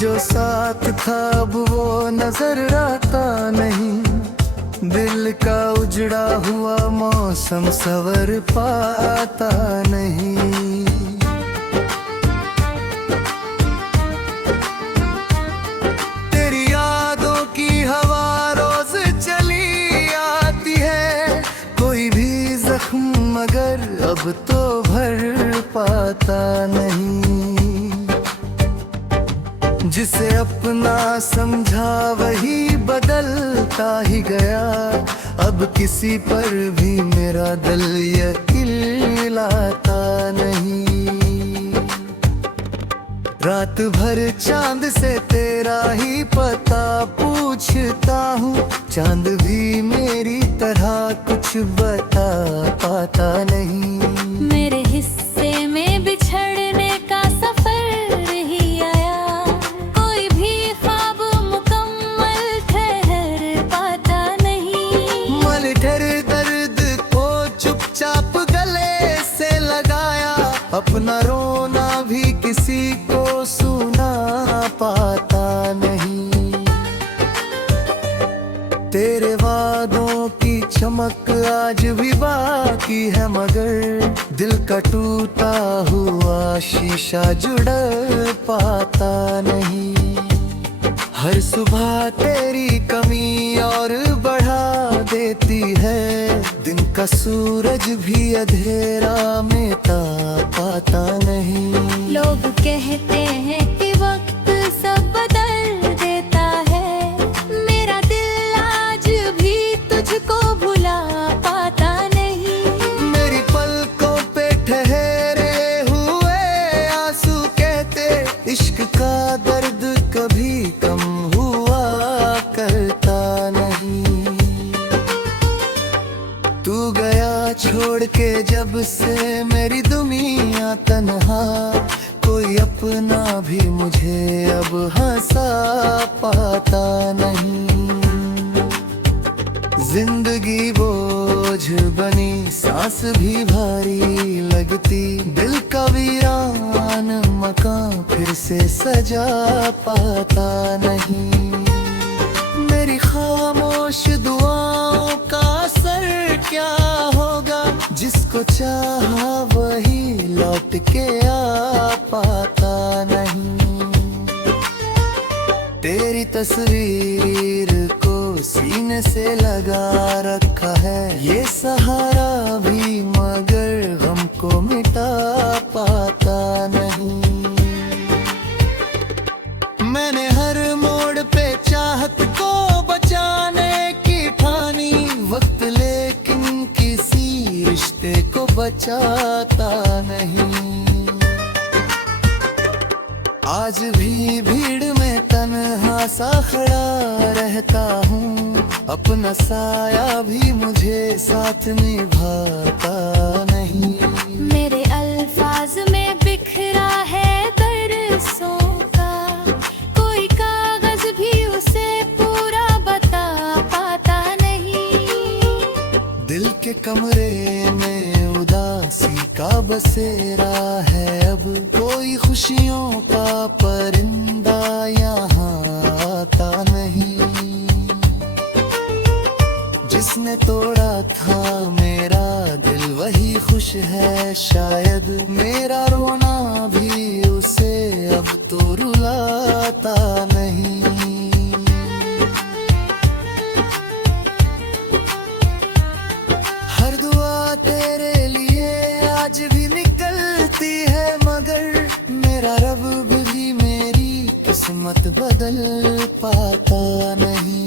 जो साथ था अब वो नजर आता नहीं। दिल का उजड़ा हुआ मौसम सवर पाता नहीं। तेरी यादों की हवा रोज चली आती है, कोई भी जख्म मगर अब तो भर पाता नहीं। जिसे अपना समझा वही बदलता ही गया, अब किसी पर भी मेरा दिल यकीन लाता नहीं। रात भर चांद से तेरा ही पता पूछता हूँ, चांद भी मेरी तरह कुछ बता पाता नहीं। मेरे हिस्से में बिछड़ने का सफर ही आया, कोई भी ख्वाब मुकम्मल ठहर पाता नहीं। मलठर दर्द को चुपचाप गले से लगाया, अपना रोना भी किसी को सुना पाता नहीं। तेरे वादों की चमक आज भी बाकी है, मगर दिल का टूटा हुआ शीशा जुड़ पाता नहीं। हर सुबह तेरी कमी और बढ़ा देती है, दिन का सूरज भी अंधेरा मिटा पाता नहीं। लोग कहते हैं कि वक्त सब बदल देता है, मेरा दिल आज भी तुझको भुला पाता नहीं। मेरी पलकों पे ठहरे हुए आंसू कहते, इश्क का दर्द कभी कम हुआ करता नहीं। तू गया छोड़ के जब से मेरी दुनिया तन्हा, कोई अपना भी मुझे अब हंसा पाता नहीं। जिंदगी बोझ बनी, सांस भी भारी लगती, दिल का वीरान मकान फिर से सजा पाता नहीं। मेरी खामोश दुआओं का असर क्या होगा, जिसको चाहा वही लौट के आ पाता नहीं। तेरी तस्वीर को सीने से लगा रखा है, ये सहारा भी मगर गम को मिटा पाता नहीं। मैंने हर मोड़ पे चाहत को बचाने की ठानी, वक्त लेकिन किसी रिश्ते को बचाता नहीं। आज भी भीड़ में तन्हा सा खड़ा रहता हूँ, अपना साया भी मुझे साथ निभाता नहीं। मेरे अल्फाज में बिखरा है बरसों का, कोई कागज भी उसे पूरा बता पाता नहीं। दिल के कमरे में उदासी का बसेरा है, अब कोई खुशियों का परिंदा यहाँ आता नहीं। जिसने तोड़ा था मेरा दिल वही खुश है, शायद मेरा रोना भी उसे अब तो रुलाता नहीं। हर दुआ तेरे लिए आज भी निकलती है, मगर मेरा रब भी मेरी किस्मत बदल पाता नहीं।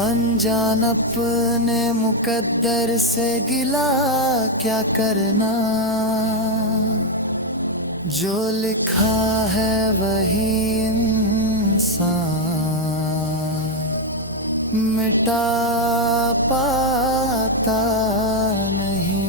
अनजान अपने मुकद्दर से गिला क्या करना, जो लिखा है वही इंसान मिटा पाता नहीं।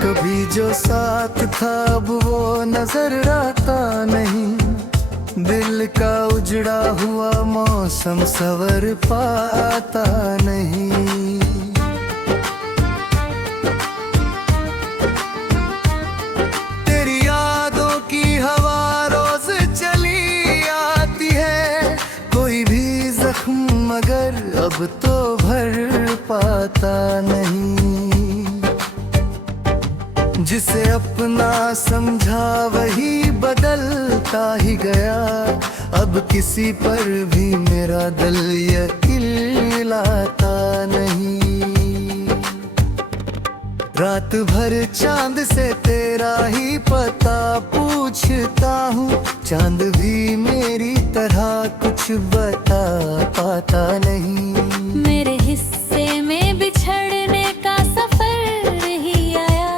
कभी जो साथ था अब वो नजर आता नहीं, दिल का उजड़ा हुआ मौसम सवर पाता नहीं। तेरी यादों की हवा रोज चली आती है, कोई भी जख्म मगर अब तो भर पाता नहीं। जिसे अपना समझा वही बदलता ही गया, अब किसी पर भी मेरा दिल यकीन लाता नहीं। रात भर चांद से तेरा ही पता पूछता हूँ, चांद भी मेरी तरह कुछ बता पाता नहीं। मेरे हिस्से में बिछड़ने का सफर ही आया,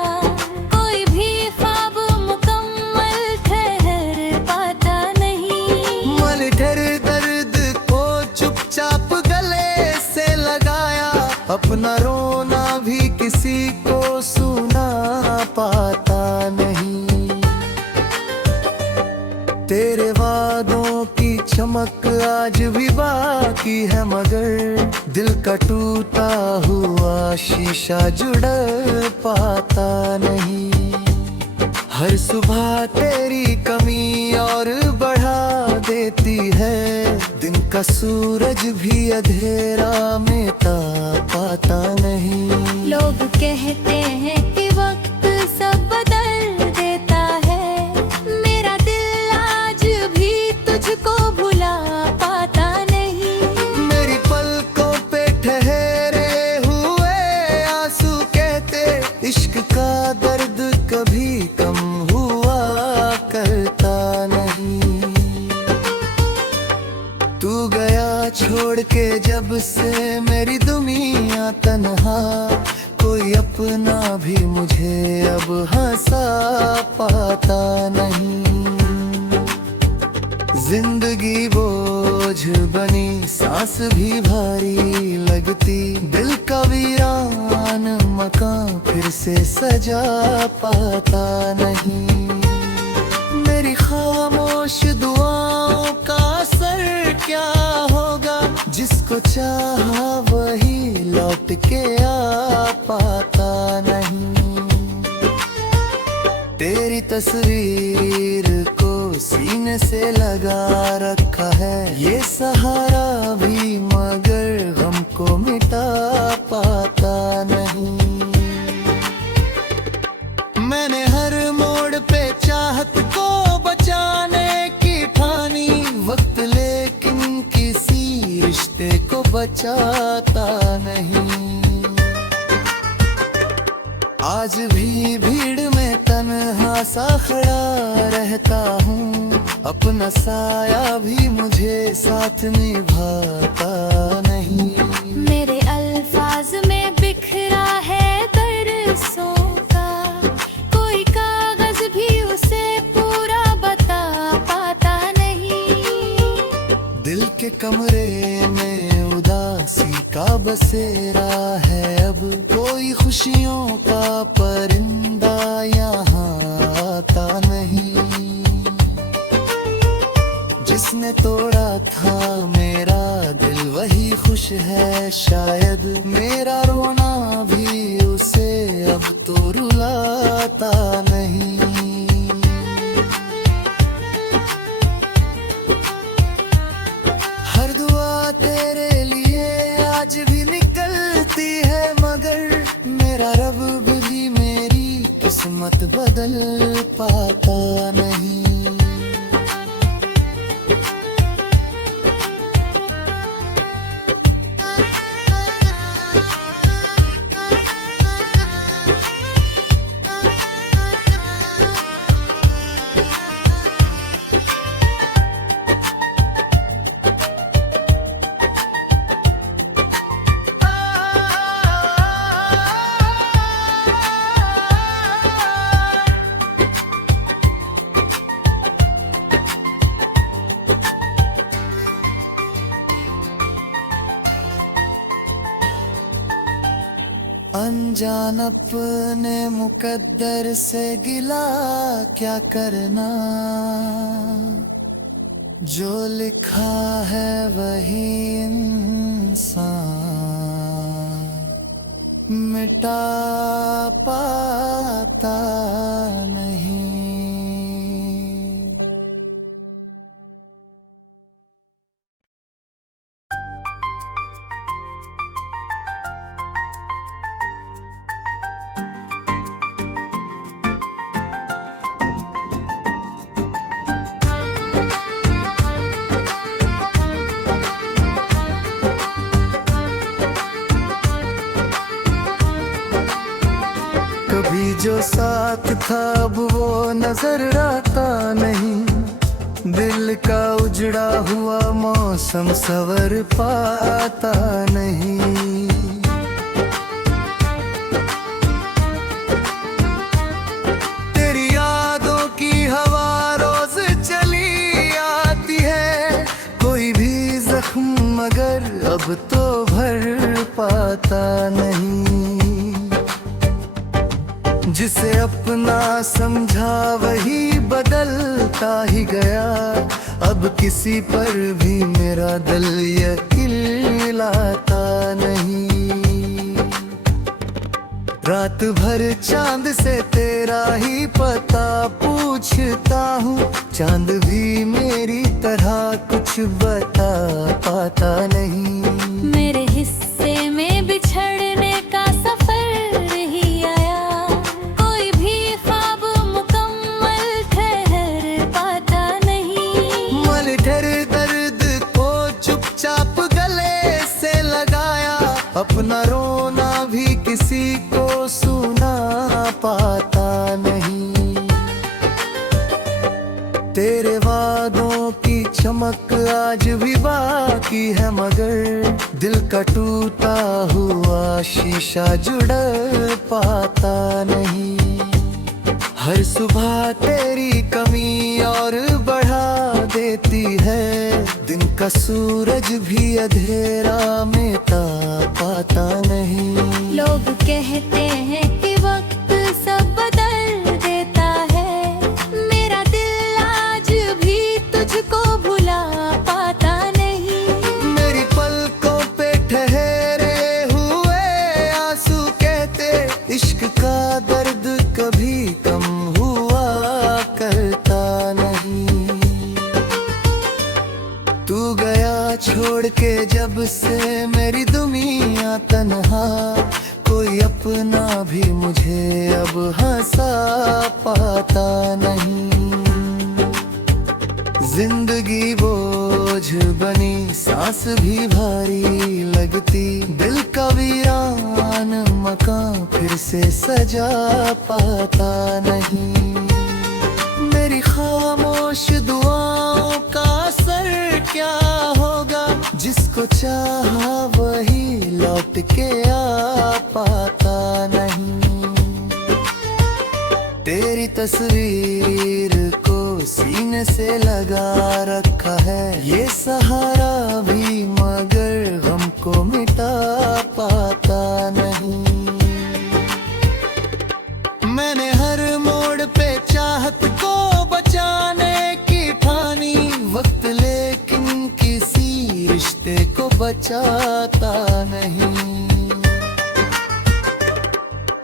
कोई भी ख्वाब मुकम्मल ठहर पाता नहीं। मलठर दर्द को चुपचाप गले से लगाया, अपना रोना भी किसी को सुना पाता नहीं। तेरे वादों की चमक आज भी बाकी है, मगर दिल का टूटा हुआ शीशा जुड़ पाता नहीं। हर सुबह तेरी कमी और बढ़ा देती है, दिन का सूरज भी अंधेरा में पाता नहीं। लोग कहते हैं कि वक्त सब बदल देता है, मेरा दिल आज भी तुझको भुला पाता नहीं। मेरी पलकों पे ठहरे हुए आंसू कहते, इश्क का दर्द कभी कम हुआ करता नहीं। तू गया छोड़ के जब से मेरी दुनिया तन्हा, कोई अपना भी मुझे अब हंसा पाता नहीं। जिंदगी बोझ बनी, सांस भी भारी लगती, दिल का वीरान मकान फिर से सजा पाता नहीं। मेरी खामोश दुआओं का असर क्या होगा, जिसको चाहा वही लौट के आ पाता नहीं। तेरी तस्वीर को सीने से लगा रखा है, ये सहारा भी मगर गम को मिटा पाता नहीं। मैंने हर मोड़ पे चाहत को बचाने की ठानी, वक्त लेकिन किसी रिश्ते को बचाता नहीं। आज भी भीड़ में तन्हा सा खड़ा रहता हूँ, अपना साया भी मुझे साथ निभाता नहीं। मेरे अल्फाज में बिखरा है बरसों का, कोई कागज भी उसे पूरा बता पाता नहीं। दिल के कमरे में उदासी का बसेरा है, अब कोई खुशियों का परिंदा यहाँ आता नहीं। जिसने तोड़ा था मेरा दिल वही खुश है, शायद मेरा रोना भी उसे अब तो रुलाता नहीं। हर दुआ तेरे लिए आज भी निकलती है, मगर मेरा किस्मत बदल पाता नहीं। अनजान अपने मुकद्दर से गिला क्या करना, जो लिखा है वही इंसान मिटा पाता नहीं। कभी जो साथ था अब वो नजर आता नहीं, दिल का उजड़ा हुआ मौसम सवर पाता नहीं। तेरी यादों की हवा रोज चली आती है, कोई भी जख्म मगर अब तो भर पाता नहीं। जिसे अपना समझा वही बदलता ही गया, अब किसी पर भी मेरा दिल यकीन लाता नहीं। रात भर चांद से तेरा ही पता पूछता हूँ, चांद भी मेरी तरह कुछ बता पाता नहीं। मेरे हिस्से में बिछड़ने का सफर ही आया, कोई भी ख्वाब मुकम्मल ठहर पाता नहीं। मलठर दर्द को चुपचाप गले से लगाया, अपना रोना भी किसी को सुना पाता नहीं। तेरे वादों की चमक आज भी बाकी है, मगर दिल का टूटा हुआ शीशा जुड़ पाता नहीं। हर सुबह तेरी कमी और बढ़ा देती है, दिन का सूरज भी अंधेरा मिटा पाता नहीं। लोग कहते हैं कि वक्त सब बदल देता है, मेरा दिल आज भी तुझको भुला पाता नहीं। मेरी पलकों पे ठहरे हुए आंसू कहते, इश्क का दर्द कभी कम हुआ करता नहीं। तू गया छोड़ के जब से मेरी दुनिया तन्हा, कोई अपना भी मुझे अब हंसा पाता नहीं। जिंदगी बोझ बनी, सांस भी भारी लगती, दिल का वीरान मकान फिर से सजा पाता नहीं। मेरी खामोश दुआओं का असर क्या होगा, जिसको चाहा वही लौट के आ पाता नहीं। तेरी तस्वीर को सीने से लगा रखा है, ये सहारा भी मगर हमको मिटा पाता नहीं। मैंने हर मोड़ पे चाहत को बचाने की ठानी, वक्त लेकिन किसी रिश्ते को बचाता नहीं।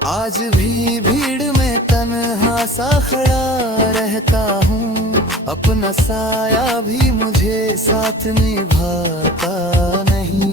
आज भी भीड़ में तन्हा सा खड़ा रहता हूँ, अपना साया भी मुझे साथ निभाता नहीं।